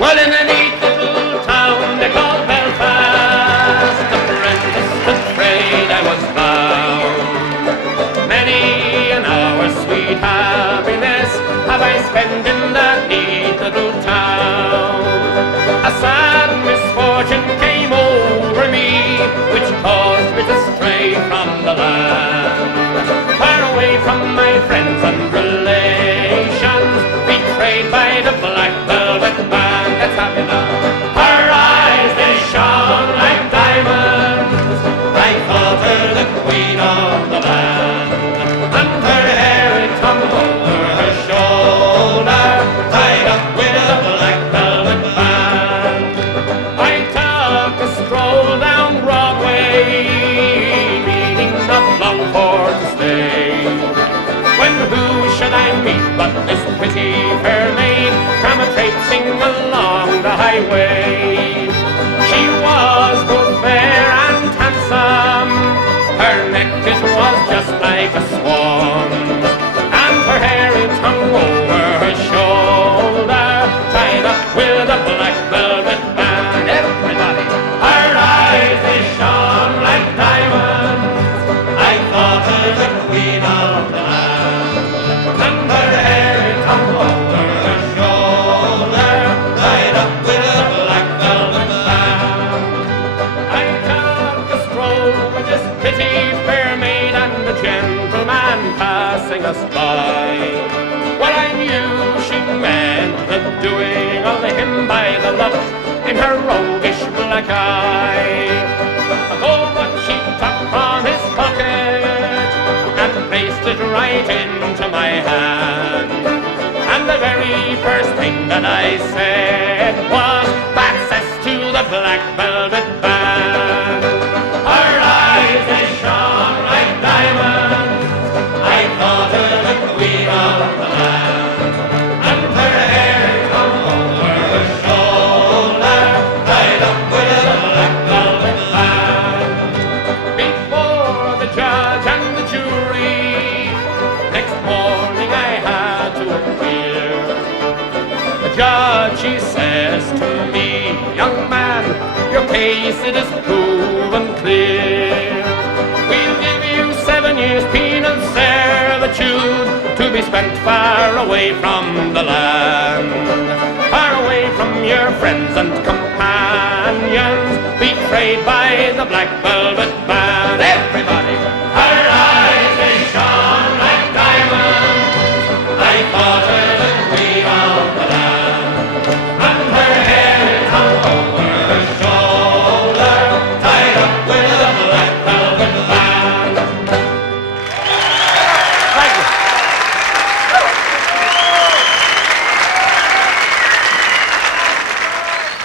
Well, in a neat little town they call Belfast, apprentice to trade I was bound. Many an hour sweet happiness have I spent in that neat little town. A sad misfortune came over me, which caused me to stray from the land, far away from my friends and relations, betrayed by the black velvet band. Let's have it now. Her eyes, they shone like diamonds. I thought her the queen of the land, and her hair it hung over her shoulder, tied up with a black velvet band. I took a stroll down Broadway, meaning not long for to stay, when who should I meet but this pretty fair maid come a-traipsing along the highway. She was both fair and handsome, her neck it was just like a swan's, and her hair it hung over her shoulder, tied up with a black velvet band. Everybody! Her eyes they shone like diamonds. I thought her the queen of the land, and her hair it hung over her shoulder, tied up with a black velvet band. I took a stroll with this pretty fair maid and a gentleman passing us by. Well, I knew she meant the doing of him by the look in her roguish black eye. Oh, but she took from his pocket and placed it right into my hand. And the very first thing that I said was, "Access to the black velvet band." Her eyes they shone like diamonds. I thought her the queen of the land, and her hair hung over her shoulder, tied up with a black velvet band. Before the judge and the jury, next morning I had to appear. The judge, he says to me, "Young man, your case it is proven clear. We'll give you 7 years penal servitude to be spent far away from the land, far away from your friends and companions, betrayed by the black velvet band." Everybody!